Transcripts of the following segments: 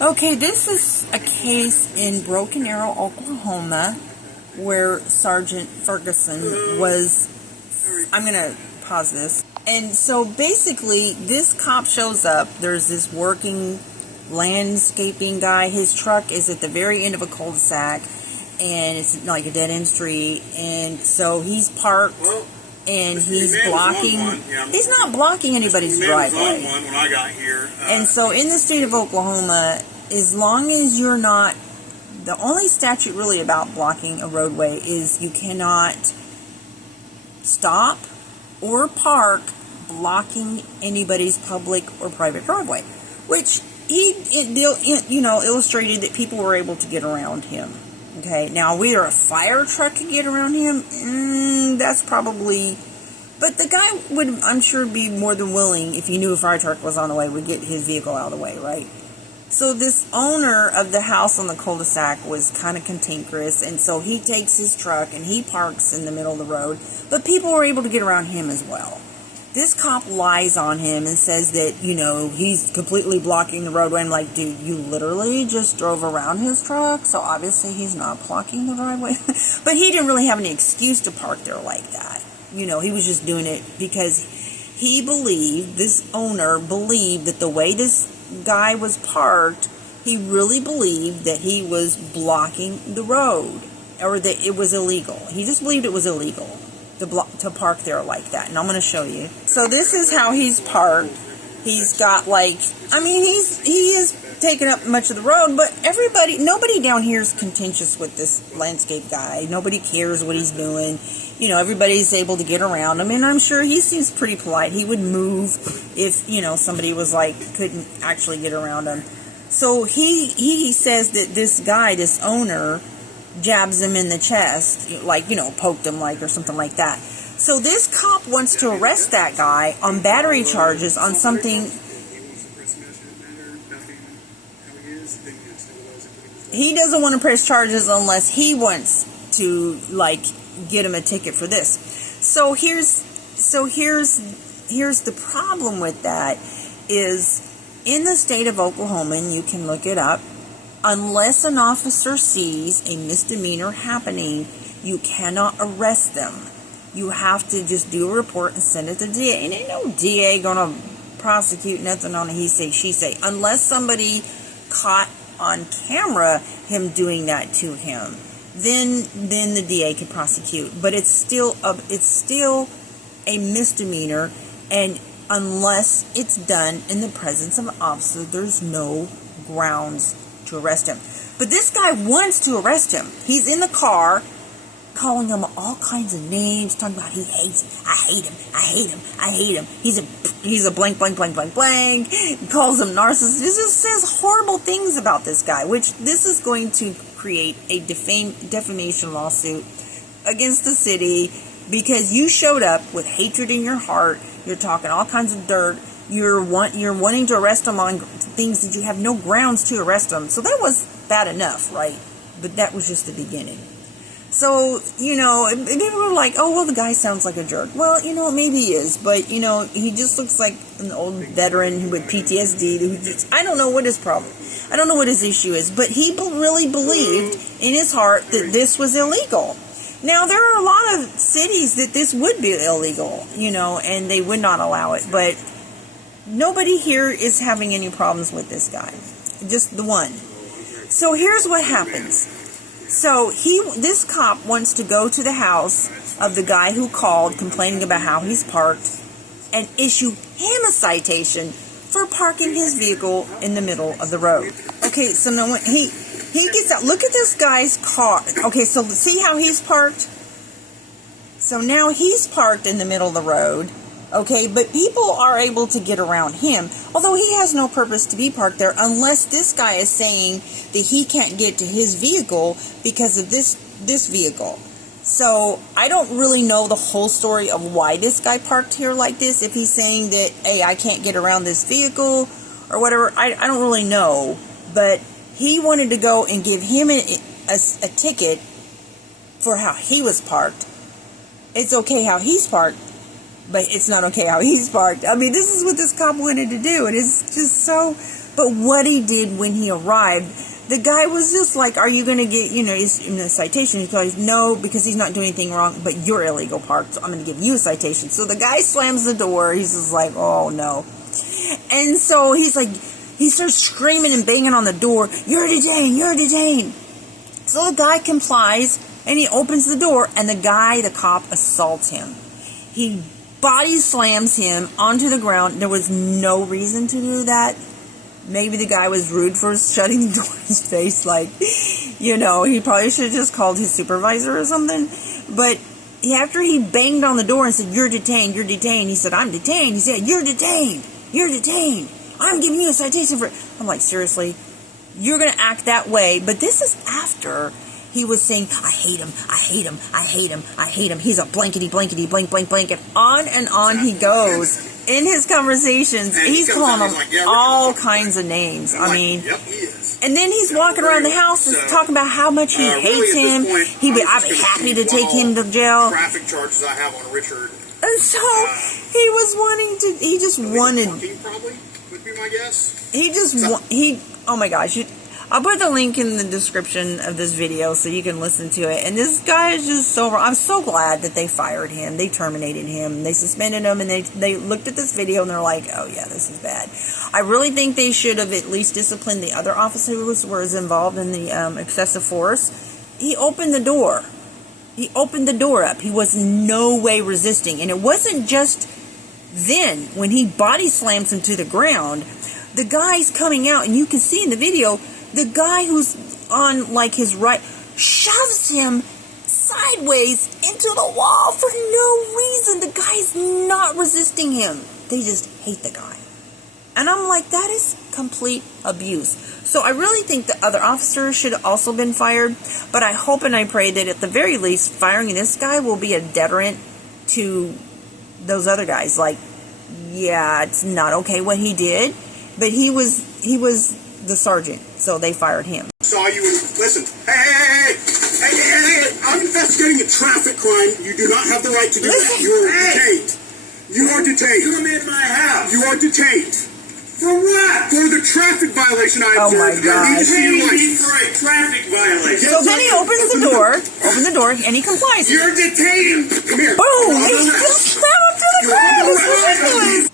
Okay, this is a case in Broken Arrow, Oklahoma, where Sergeant Ferguson was. I'm going to pause this. And so basically, this cop shows up. There's this working landscaping guy. His truck is at the very end of a cul-de-sac, and it's like a dead-end street. And so he's parked. And he's blocking. He's not blocking anybody's driveway. When I got here. And so, in the state of Oklahoma, as long as you're not, the only statute really about blocking a roadway is you cannot stop or park blocking anybody's public or private driveway, which illustrated that people were able to get around him. Okay, now whether a fire truck could get around him, that's probably, but the guy would, I'm sure, be more than willing, if he knew a fire truck was on the way, would get his vehicle out of the way, right? So this owner of the house on the cul-de-sac was kind of cantankerous, and so he takes his truck and he parks in the middle of the road, but people were able to get around him as well. This cop lies on him and says that, he's completely blocking the roadway. I'm like, dude, you literally just drove around his truck, so obviously he's not blocking the driveway. But he didn't really have any excuse to park there like that. He was just doing it because he believed, this owner believed that the way this guy was parked, he really believed that he was blocking the road, or that it was illegal. He just believed it was illegal to park there like that, and I'm going to show you. So this is how he's parked. He's got he is taking up much of the road, but nobody down here is contentious with this landscape guy. Nobody cares what he's doing. Everybody's able to get around him, and I'm sure he seems pretty polite. He would move if, somebody was couldn't actually get around him. So he says that this guy, this owner, jabs him in the chest, poked him or something like that. So this cop wants to arrest that guy on battery charges on something. He doesn't want to press charges unless he wants to get him a ticket for this. So here's the problem with that is, in the state of Oklahoma, and you can look it up, unless an officer sees a misdemeanor happening, you cannot arrest them. You have to just do a report and send it to the DA. And ain't no DA gonna prosecute nothing on a he say, she say, unless somebody caught on camera him doing that to him. Then the DA can prosecute. But it's still a misdemeanor, and unless it's done in the presence of an officer, there's no grounds to arrest him. But this guy wants to arrest him. He's in the car calling him all kinds of names, talking about he hates him, I hate him, I hate him, I hate him, he's a blank, blank, blank, blank, blank, calls him narcissist. This just says horrible things about this guy, which this is going to create a defamation lawsuit against the city, because you showed up with hatred in your heart. You're talking all kinds of dirt. You're wanting to arrest them on things that you have no grounds to arrest them. So that was bad enough, right? But that was just the beginning. So, people were like, oh, well, the guy sounds like a jerk. Well, maybe he is. But, he just looks like an old veteran with PTSD. I don't know what his problem. I don't know what his issue is. But he really believed in his heart that this was illegal. Now, there are a lot of cities that this would be illegal, and they would not allow it. But nobody here is having any problems with this guy. Just the one. So here's what happens. So this cop wants to go to the house of the guy who called complaining about how he's parked and issue him a citation for parking his vehicle in the middle of the road. Okay, so now when he gets out, look at this guy's car. Okay, so see how he's parked? So now he's parked in the middle of the road. Okay, but people are able to get around him, although he has no purpose to be parked there unless this guy is saying that he can't get to his vehicle because of this vehicle. So I don't really know the whole story of why this guy parked here like this. If he's saying that, hey, I can't get around this vehicle or whatever, I don't really know. But he wanted to go and give him a ticket for how he was parked. It's okay how he's parked, but it's not okay how he's parked. I mean, this is what this cop wanted to do, and it's just so But what he did when he arrived, the guy was just like, are you going to get, he's in a citation? He's like, no, because he's not doing anything wrong, but you're illegal parked, so I'm going to give you a citation. So the guy slams the door. He's just like, oh, no. And so he's like, he starts screaming and banging on the door, you're detained, you're detained. So the guy complies, and he opens the door, and the cop assaults him. He body slams him onto the ground. There was no reason to do that. Maybe the guy was rude for shutting the door in his face. Like, he probably should have just called his supervisor or something. But after he banged on the door and said, you're detained, he said, I'm detained. He said, you're detained, I'm giving you a citation for it. I'm like, seriously? You're going to act that way? But this is after he was saying, I hate him, I hate him, I hate him, I hate him. He's a blankety, blank, blank. And on he goes. In his conversations, he's calling them all kinds of names. I mean, yep, he is. And then he's walking around the house and talking about how much he hates him. I'd be happy to take him to jail. Traffic charges I have on Richard. And so he was he just wanted. 14 probably would be my guess. Oh my gosh. I'll put the link in the description of this video so you can listen to it. And this guy is just so wrong. I'm so glad that they fired him. They terminated him. They suspended him. And they looked at this video and they're like, oh yeah, this is bad. I really think they should have at least disciplined the other officers who was involved in the excessive force. He opened the door. He opened the door up. He was no way resisting. And it wasn't just then when he body slams him to the ground. The guy's coming out and you can see in the video, the guy who's on, like, his right shoves him sideways into the wall for no reason. The guy's not resisting him. They just hate the guy. And I'm like, that is complete abuse. So I really think the other officers should have also been fired. But I hope and I pray that at the very least, firing this guy will be a deterrent to those other guys. Like, yeah, it's not okay what he did. But he was the sergeant, so they fired him. Saw you and listen. Hey! I'm investigating a traffic crime. You do not have the right to do that. You are detained. You are detained. You come in my house. You are detained. For what? For the traffic violation I observed. Oh my gosh. Detained for a traffic violation. So then he opens the door, and he complies. You're detained. Come here. Boom! He just fell to the ground. It's ridiculous.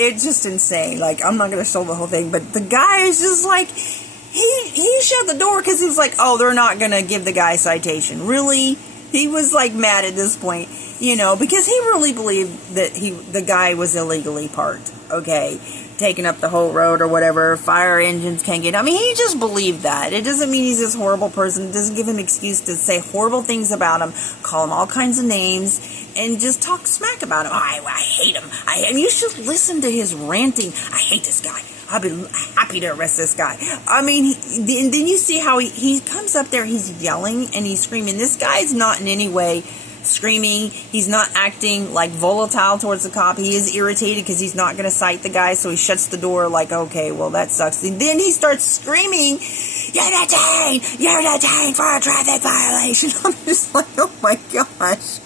It's just insane. Like, I'm not going to show the whole thing, but the guy is just like, he shut the door because he was like, oh, they're not going to give the guy a citation. Really? He was like mad at this point, because he really believed that the guy was illegally parked. Okay, taking up the whole road or whatever. Fire engines can't get. I mean, he just believed that. It doesn't mean he's this horrible person. It doesn't give him excuse to say horrible things about him, call him all kinds of names, and just talk smack about him. Oh, I hate him. And you should listen to his ranting. I hate this guy. I'll be happy to arrest this guy. I mean, and then you see how he comes up there, he's yelling and he's screaming. This guy's not in any way screaming. He's not acting like volatile towards the cop. He is irritated because he's not going to cite the guy, so he shuts the door like, okay, well, that sucks. And then he starts screaming, you're detained for a traffic violation. I'm just like, oh my gosh.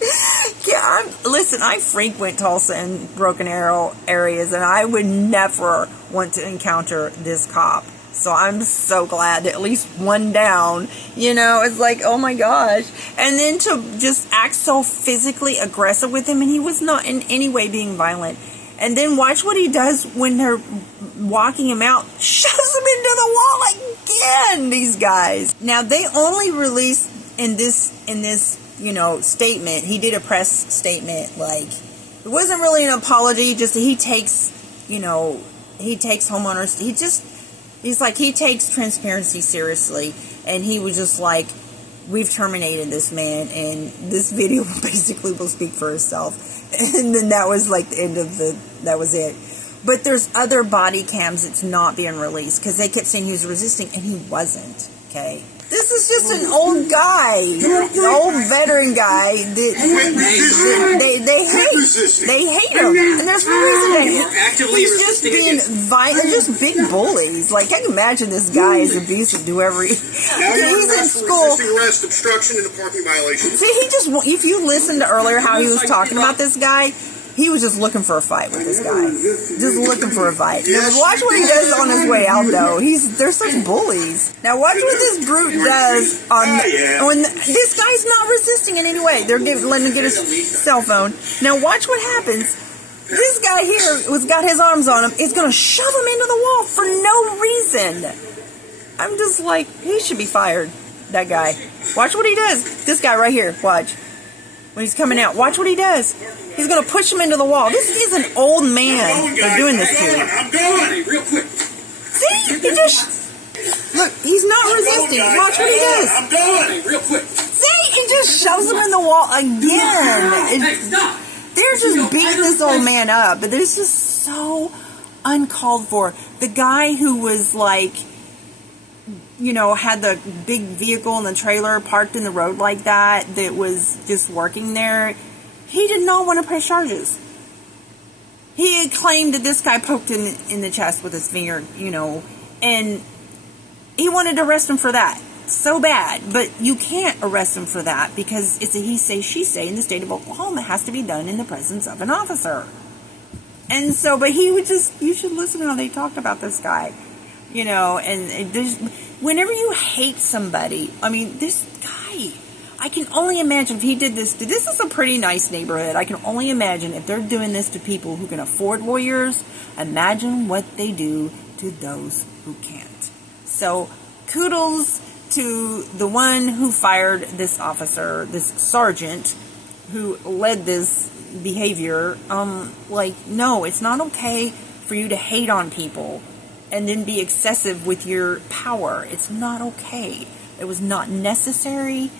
Yeah, listen, I frequent Tulsa and Broken Arrow areas, and I would never want to encounter this cop. So I'm so glad that at least one down, it's like, oh my gosh. And then to just act so physically aggressive with him, and he was not in any way being violent. And then watch what he does when they're walking him out, shoves him into the wall again, these guys. Now, they only released in this, statement, he did a press statement, like, it wasn't really an apology, just that he takes homeowners, he takes transparency seriously, and he was just like, we've terminated this man, and this video basically will speak for itself. And then that was like the end of that was it. But there's other body cams that's not being released, because they kept saying he was resisting, and he wasn't, okay? This is just an old guy, an old veteran guy that they hate him, and there's no reason to hate him. He's just being violent. They're just big bullies. Like, can you imagine this guy is abusive to every? He's in school. Arrest, obstruction, and a parking violation. See, if you listened to earlier how he was talking about this guy, He was just looking for a fight with this guy. Just looking for a fight. Now, watch what he does on his way out, though. They're such bullies. Now, watch what this brute does when this guy's not resisting in any way. They're letting him get his cell phone. Now, watch what happens. This guy here who's got his arms on him is going to shove him into the wall for no reason. I'm just like, he should be fired, that guy. Watch what he does. This guy right here, watch. When he's coming out, watch what he does. He's going to push him into the wall. This is an old man they're doing this to. I'm going, real quick. See? He just... Look, he's not resisting. Watch what he does. I'm going, real quick. See? He just shoves him in the wall again. They're just beating this old man up. But this is so uncalled for. The guy who was like... you know, had the big vehicle and the trailer parked in the road like that was just working there, he did not want to press charges. He had claimed that this guy poked him in the chest with his finger, you know, and he wanted to arrest him for that so bad. But you can't arrest him for that because it's a he say, she say in the state of Oklahoma. It has to be done in the presence of an officer. And so, but he would just, you should listen to how they talked about this guy. You know, and there's, whenever you hate somebody, I mean, this guy, I can only imagine if he did this. This is a pretty nice neighborhood. I can only imagine if they're doing this to people who can afford lawyers, imagine what they do to those who can't. So, kudos to the one who fired this officer, this sergeant, who led this behavior. Like, no, it's not okay for you to hate on people and then be excessive with your power. It's not okay. It was not necessary,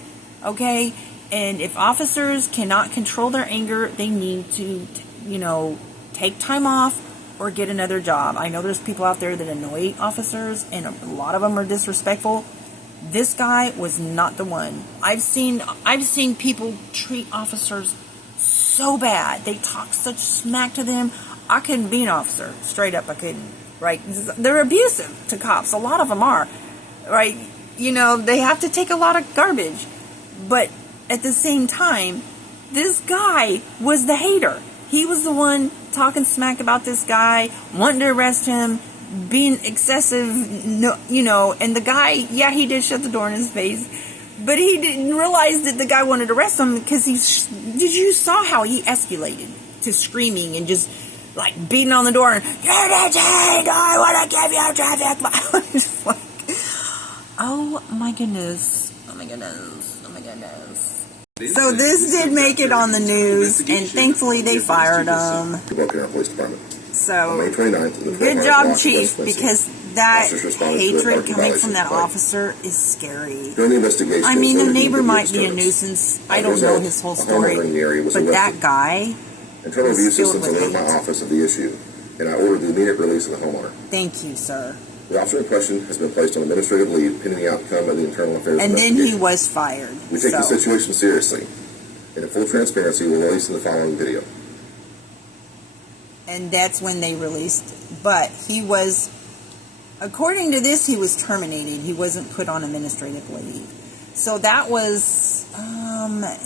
okay? And if officers cannot control their anger, they need to, you know, take time off or get another job. I know there's people out there that annoy officers, and a lot of them are disrespectful. This guy was not the one. I've seen people treat officers so bad. They talk such smack to them. I couldn't be an officer. Straight up, I couldn't. Right? They're abusive to cops. A lot of them are. Right? You know, they have to take a lot of garbage. But at the same time, this guy was the hater. He was the one talking smack about this guy, wanting to arrest him, being excessive, you know, and the guy, yeah, he did shut the door in his face, but he didn't realize that the guy wanted to arrest him because you saw how he escalated to screaming and just like beating on the door and, you're detained, I want to give you a traffic. I'm just like, oh my goodness, oh my goodness, oh my goodness. So this did make it on the news, and thankfully they fired him. So, good job, Chief, because that hatred coming from that officer is scary. I mean, the neighbor might be a nuisance. I don't know his whole story, but that guy Internal Review Systems alerted my office of the issue, and I ordered the immediate release of the homeowner. Thank you, sir. The officer in question has been placed on administrative leave pending the outcome of the internal affairs and investigation. then he was fired. We take the situation seriously. And in full transparency, we'll release in the following video. And that's when they released. But he was, according to this, he was terminated. He wasn't put on administrative leave. So that was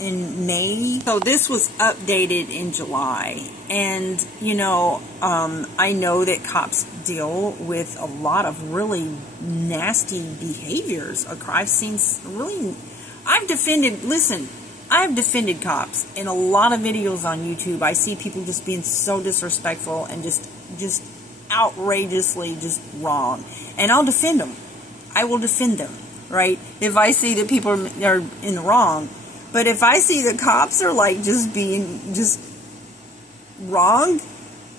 in May. So this was updated in July. And, you know, I know that cops deal with a lot of really nasty behaviors. I've seen really, I've defended cops in a lot of videos on YouTube. I see people just being so disrespectful and just outrageously just wrong. And I'll defend them. I will defend them, right? If I see that people are in the wrong. But if I see the cops are like just being just wrong,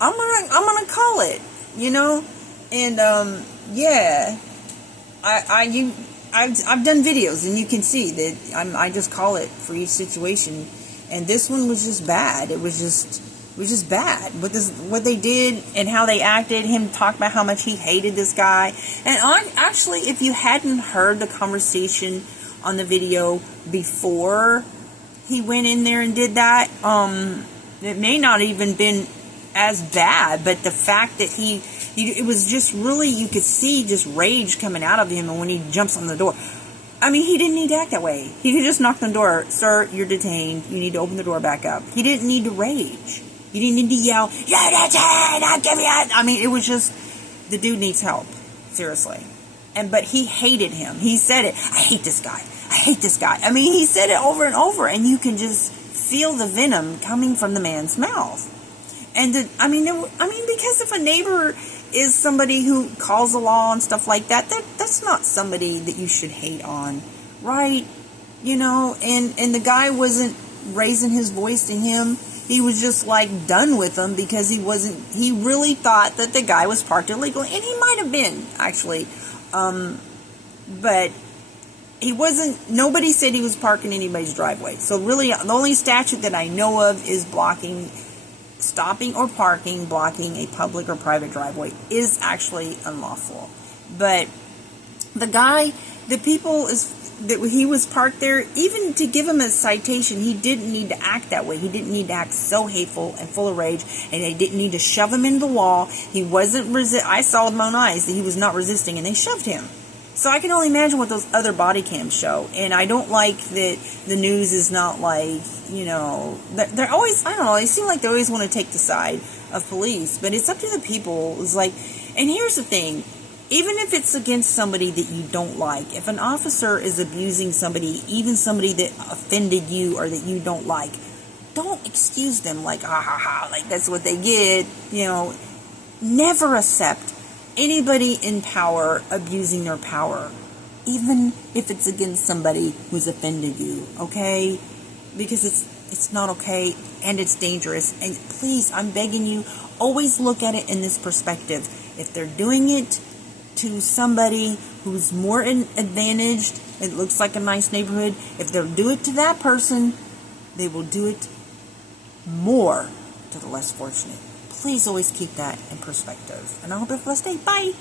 I'm gonna call it, you know? And yeah. I've done videos, and you can see that I just call it for each situation. And this one was just bad. It was just bad. What they did and how they acted. Him talk about how much he hated this guy. And actually, if you hadn't heard the conversation on the video before he went in there and did that, it may not even been as bad. But the fact that it was just really, you could see just rage coming out of him. And when he jumps on the door, I mean, he didn't need to act that way. He could just knock on the door. Sir, you're detained. You need to open the door back up. He didn't need to rage. You didn't need to yell, "You're the chain, I'll give you." I mean, it was just, the dude needs help. Seriously. But he hated him. He said it. "I hate this guy. I hate this guy." I mean, he said it over and over, and you can just feel the venom coming from the man's mouth. And because if a neighbor is somebody who calls the law and stuff like that, that's not somebody that you should hate on, right? And the guy wasn't raising his voice to him. He was just like done with him because he really thought that the guy was parked illegally, and he might have been actually, but he wasn't. Nobody said he was parking anybody's driveway. So really, the only statute that I know of is stopping or parking, blocking a public or private driveway is actually unlawful. But he was parked there, even to give him a citation, he didn't need to act that way. He didn't need to act so hateful and full of rage, and they didn't need to shove him into the wall. He wasn't I saw with my own eyes that he was not resisting, and they shoved him. So I can only imagine what those other body cams show. And I don't like that the news is not like, they're always, I don't know, they seem like they always want to take the side of police. But it's up to the people. It's like, and here's the thing. Even if it's against somebody that you don't like, if an officer is abusing somebody, even somebody that offended you or that you don't like, don't excuse them like, like that's what they get. Never accept anybody in power abusing their power, even if it's against somebody who's offended you, okay? Because it's not okay, and it's dangerous. And please, I'm begging you, always look at it in this perspective. If they're doing it to somebody who's more advantaged, it looks like a nice neighborhood, if they'll do it to that person, they will do it more to the less fortunate. Please always keep that in perspective. And I hope you have a blessed day. Bye.